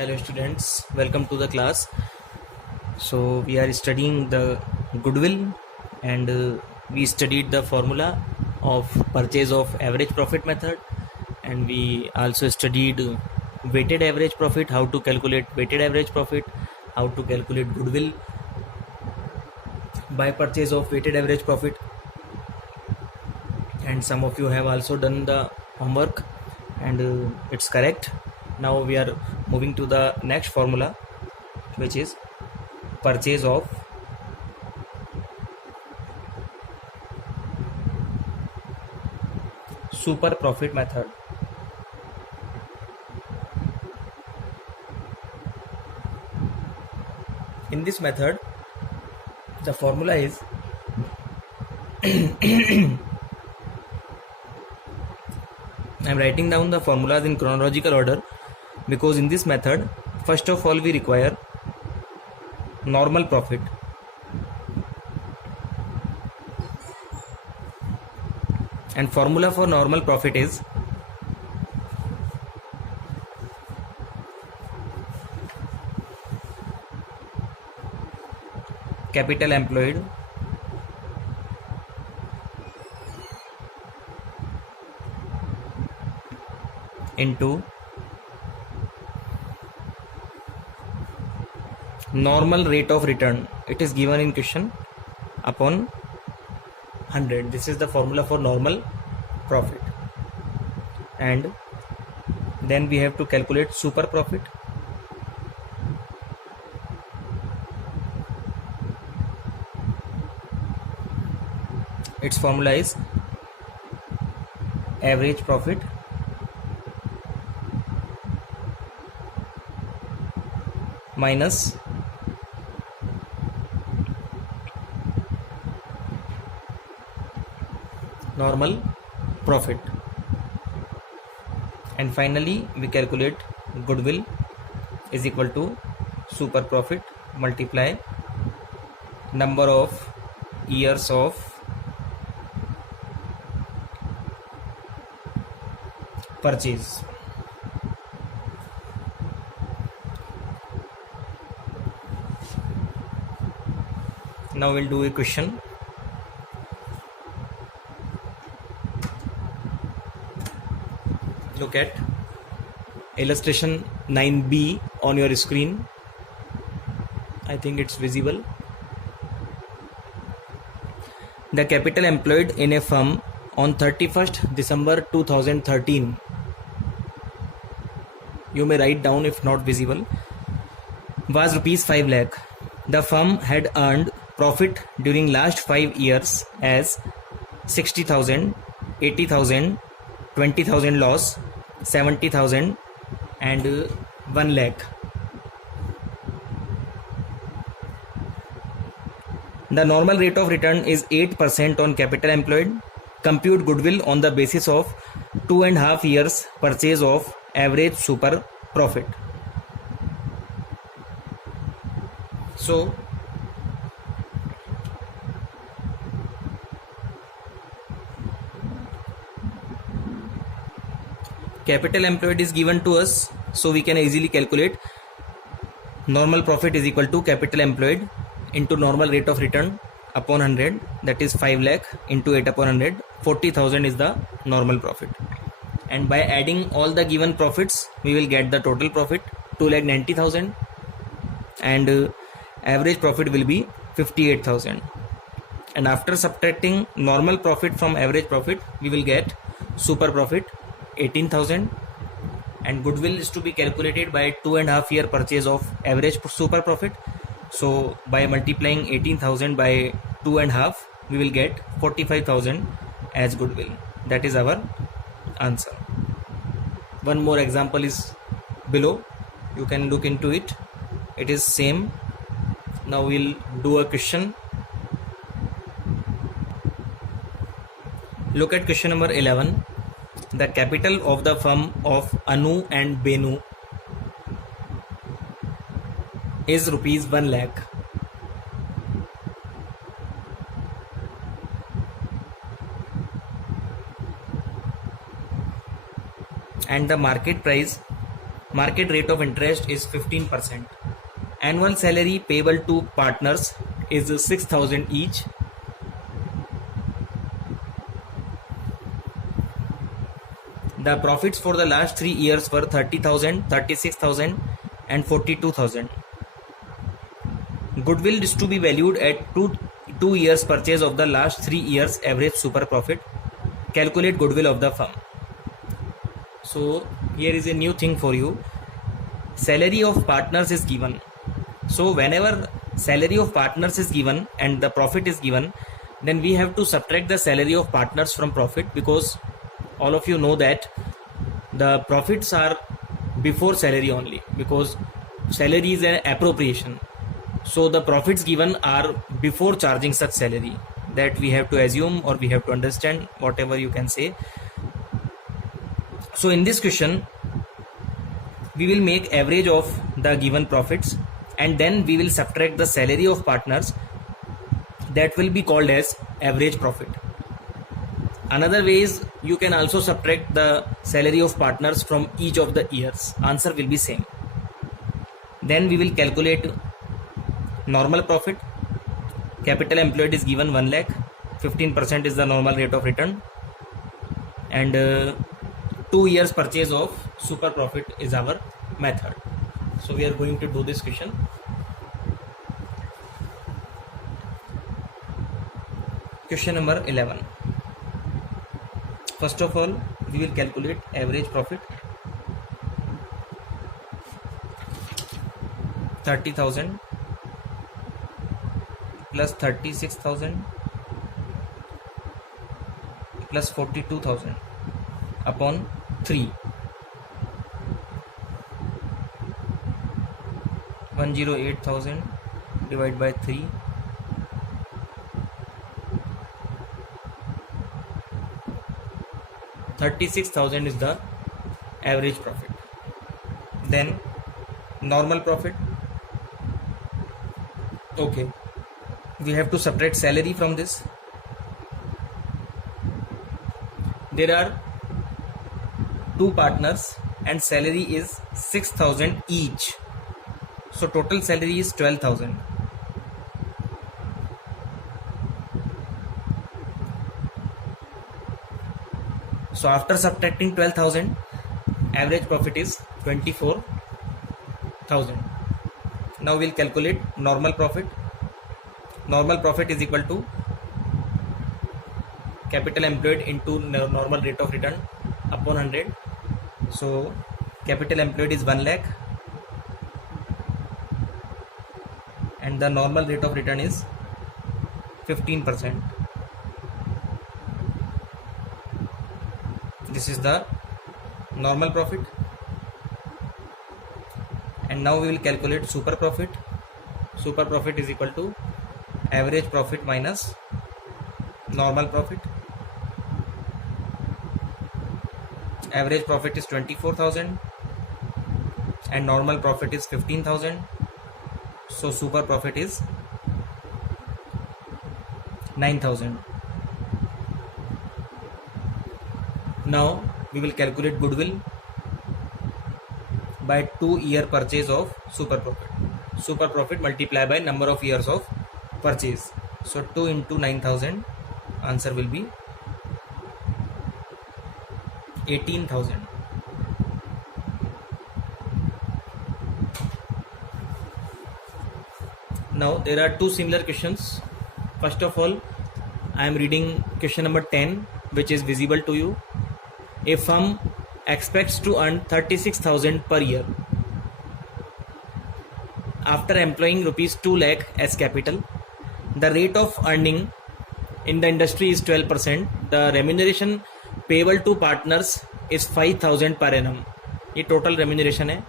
Hello students, welcome to the class. So we are studying the goodwill and we studied the formula of purchase of average profit method, and we also studied weighted average profit, how to calculate weighted average profit, how to calculate goodwill by purchase of weighted average profit, and some of you have also done the homework and it's correct. Now we are moving to the next formula, which is purchase of super profit method. In this method, the formula is I am writing down the formulas in chronological order because in this method, first of all, we require normal profit. And formula for normal profit is capital employed into normal rate of return. It is given in question upon 100. This is the formula for normal profit. And then we have to calculate super profit. Its formula is average profit minus normal profit. And finally we calculate goodwill is equal to super profit multiply number of years of purchase. Now we'll do a question. Look at illustration 9b on your screen. I think it's visible. The capital employed in a firm on 31st December 2013. You may write down if not visible. Was rupees 5 lakh. The firm had earned profit during last 5 years as 60,000, 80,000, 20,000 loss, 70,000 and 1 lakh. The normal rate of return is 8% on capital employed. Compute goodwill on the basis of 2.5 years purchase of average super profit. So capital employed is given to us, so we can easily calculate normal profit is equal to capital employed into normal rate of return upon 100, that is 5 lakh into 8 upon 100, 40,000 is the normal profit. And by adding all the given profits, we will get the total profit 2,90,000 and average profit will be 58,000. And after subtracting normal profit from average profit, we will get super profit 18,000, and goodwill is to be calculated by 2.5 year purchase of average super profit. So by multiplying 18,000 by 2.5, we will get 45,000 as goodwill. That is our answer. One more example is below. You can look into it. It is same. Now we'll do a question. Look at question number 11. The capital of the firm of Anu and Benu is rupees 1 lakh. And the market price Market rate of interest is 15%. Annual salary payable to partners is 6,000 each. The profits for the last 3 years were 30,000, 36,000 and 42,000. Goodwill is to be valued at 2 years purchase of the last 3 years average super profit. Calculate goodwill of the firm. So here is a new thing for you. Salary of partners is given. So whenever salary of partners is given and the profit is given, then we have to subtract the salary of partners from profit, because all of you know that the profits are before salary only, because salary is an appropriation. So the profits given are before charging such salary. That we have to assume, or we have to understand, whatever you can say. So in this question we will make average of the given profits, and then we will subtract the salary of partners. That will be called as average profit. Another way is you can also subtract the salary of partners from each of the years. Answer will be same. Then we will calculate normal profit. Capital employed is given 1 lakh, 15% is the normal rate of return, and 2 years purchase of super profit is our method. So we are going to do this question. Question number 11. First of all, we will calculate average profit. 30,000 plus 36,000 plus 42,000 upon 3. 108,000 divided by 3. 36,000 is the average profit. Then normal profit. Okay, we have to subtract salary from this. There are 2 partners and salary is 6,000 each. So total salary is 12,000. So after subtracting 12,000, average profit is 24,000. Now we'll calculate normal profit. Normal profit is equal to capital employed into normal rate of return upon 100. So capital employed is 1 lakh and the normal rate of return is 15%. This is the normal profit. And now we will calculate super profit. Super profit is equal to average profit minus normal profit. Average profit is 24,000 and normal profit is 15,000. So super profit is 9,000. Now we will calculate goodwill by 2 year purchase of super profit. Super profit multiplied by number of years of purchase. So 2 into 9,000, answer will be 18,000. Now there are 2 similar questions. First of all, I am reading question number 10, which is visible to you. A firm expects to earn 36,000 per year after employing rupees 2 lakh as capital. The rate of earning in the industry is 12%. The remuneration payable to partners is 5,000 per annum. ये total remuneration है.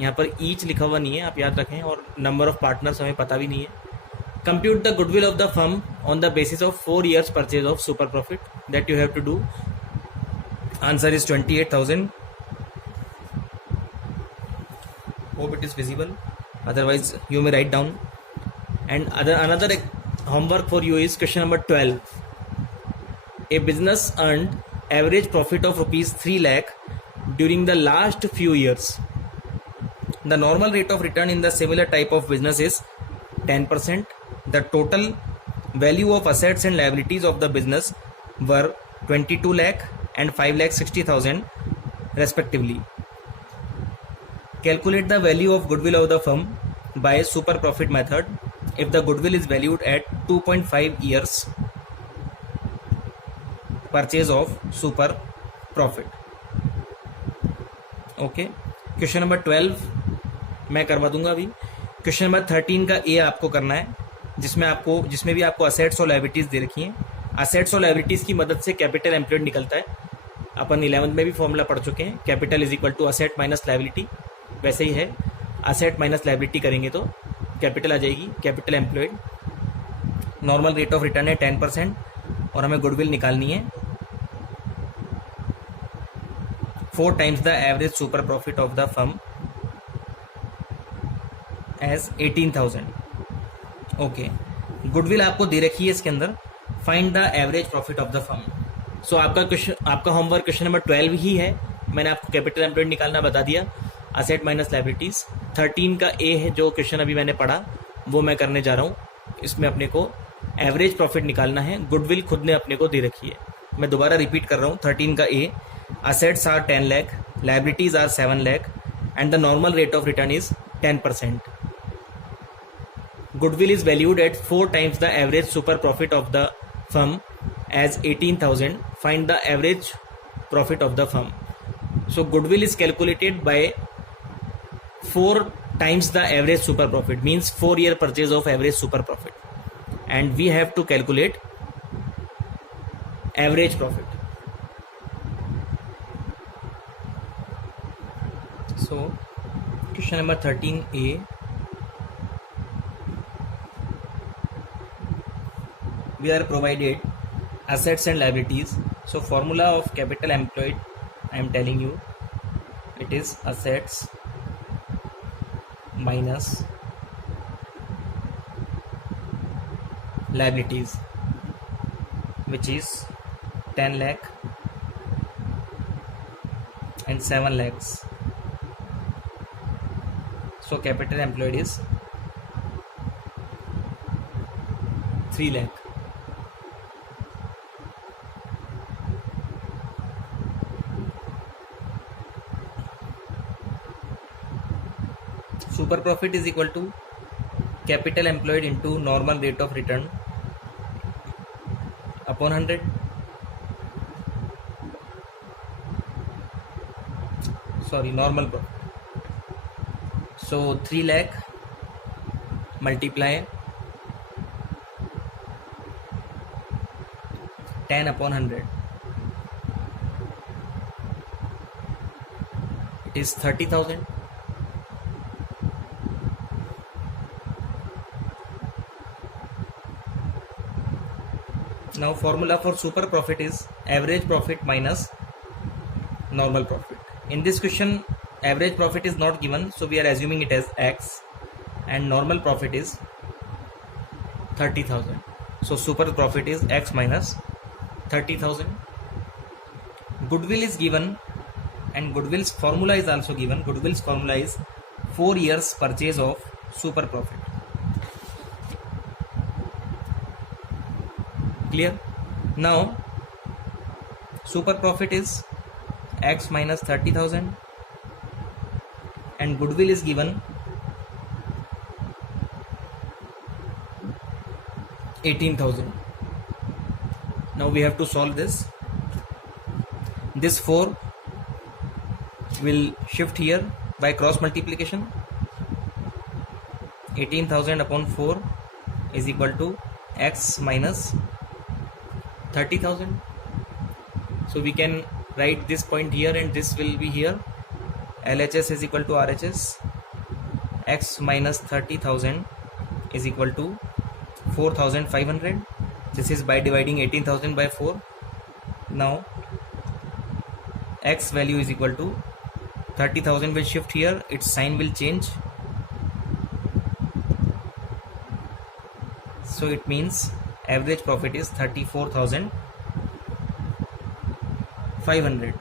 यहाँ पर each लिखा हुआ नहीं है, आप याद रखें, और नंबर ऑफ पार्टनर्स हमें पता भी नहीं है. Compute the goodwill of the firm on the basis of 4 years purchase of super profit. That you have to do. Answer is 28,000. Hope it is visible. Otherwise, you may write down. And another homework for you is question number 12. A business earned average profit of rupees 3 lakh during the last few years. The normal rate of return in the similar type of business is 10%. The total value of assets and liabilities of the business were 22 lakh and 5 lakh 60,000 respectively. Calculate the value of goodwill of the firm by super profit method if the goodwill is valued at 2.5 years purchase of super profit. Okay, question number 12 मैं करवा दूंगा अभी. Question number 13 का ए आपको करना है, जिसमें भी आपको असेट्स और लायबिलिटीज दे रखी हैं. असेट्स और लायबिलिटीज की मदद से कैपिटल एम्प्लॉयड निकलता है. अपन 11th में भी फॉर्मूला पढ़ चुके हैं. Capital is equal to asset minus liability. वैसे ही है, असेट माइनस लायबिलिटी करेंगे तो कैपिटल आ जाएगी. Capital employed, normal rate of return है 10% और हमें गुडविल निकालनी है 4 times the average super profit of the firm as 18,000. Okay, goodwill आपको दे रखी है इसके अंदर. Find the average profit of the firm. So आपका होमवर्क क्वेश्चन नंबर 12 ही है. मैंने आपको कैपिटल एम्प्लॉयड निकालना बता दिया, असेट माइनस लायबिलिटीज. 13 का ए है जो क्वेश्चन अभी मैंने पढ़ा, वो मैं करने जा रहा हूँ. इसमें अपने को एवरेज प्रॉफिट निकालना है. गुडविल खुद ने अपने को दे रखी है. मैं दोबारा रिपीट कर रहा हूँ. 13 का ए, assets are 10 lakh, liabilities are 7 lakh and the normal rate of return is 10%. Goodwill is valued at 4 times the average super profit of the firm as 18,000. Find the average profit of the firm. So goodwill is calculated by 4 times the average super profit, means 4-year purchase of average super profit, and we have to calculate average profit. So question number 13a, we are provided assets and liabilities. So formula of capital employed, I am telling you, it is assets minus liabilities, which is 10 lakh and 7 lakhs. So capital employed is 3 lakh. Super profit is equal to capital employed into normal rate of return upon 100. Sorry, normal profit. So 3 lakh multiply 10 upon 100. It is 30,000. Now formula for super profit is average profit minus normal profit. In this question, average profit is not given, so we are assuming it as X, and normal profit is 30,000. So super profit is X minus 30,000. Goodwill is given, and goodwill's formula is also given. Goodwill's formula is 4 years purchase of super profit. Clear? Now super profit is X minus 30,000 and goodwill is given 18,000. Now we have to solve this. This 4 will shift here by cross multiplication. 18,000 upon 4 is equal to X minus 30,000. So we can write this point here and this will be here. LHS is equal to RHS. X minus 30,000 is equal to 4,500. This is by dividing 18,000 by 4. Now X value is equal to 30,000 will shift here, its sign will change. So it means average profit is 34,500.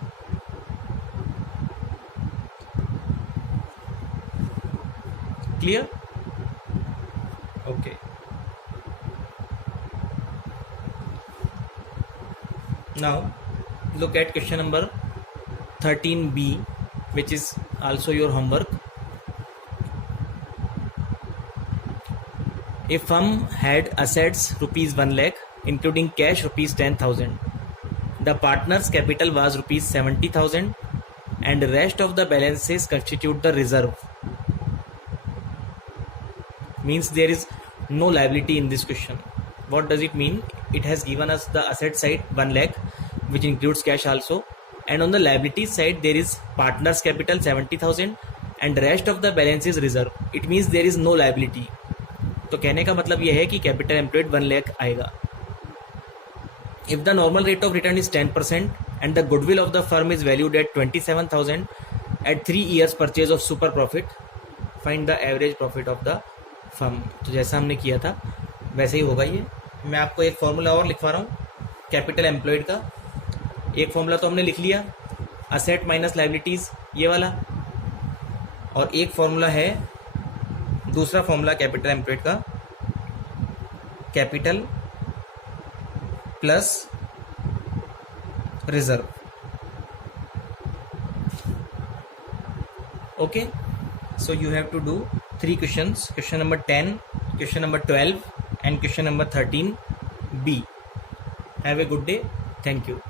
Clear? Okay. Now look at question number 13b, which is also your homework. A firm had assets rupees 1 lakh including cash rupees 10,000. The partner's capital was rupees 70,000 and the rest of the balances constitute the reserve. Means there is no liability in this question. What does it mean? It has given us the asset side 1 lakh, which includes cash also, and on the liability side there is partner's capital 70,000 and rest of the balance is reserve. It means there is no liability. तो कहने का मतलब यह है कि capital employed 1 lakh आएगा. If the normal rate of return is 10% and the goodwill of the firm is valued at 27,000 at 3 years purchase of super profit, find the average profit of the firm. तो जैसा हमने किया था वैसे ही होगा ये. मैं आपको एक फॉर्मूला और लिखवा रहा हूँ कैपिटल एम्प्लॉयड का. एक फॉर्मूला तो हमने लिख लिया, असेट माइनस लाइबिलिटीज ये वाला, और एक फॉर्मूला है दूसरा फॉर्मूला कैपिटल एम्प्लॉयड का, capital plus reserve. Okay, so you have to do 3 questions, question number 10, question number 12 and question number 13b. Have a good day. Thank you.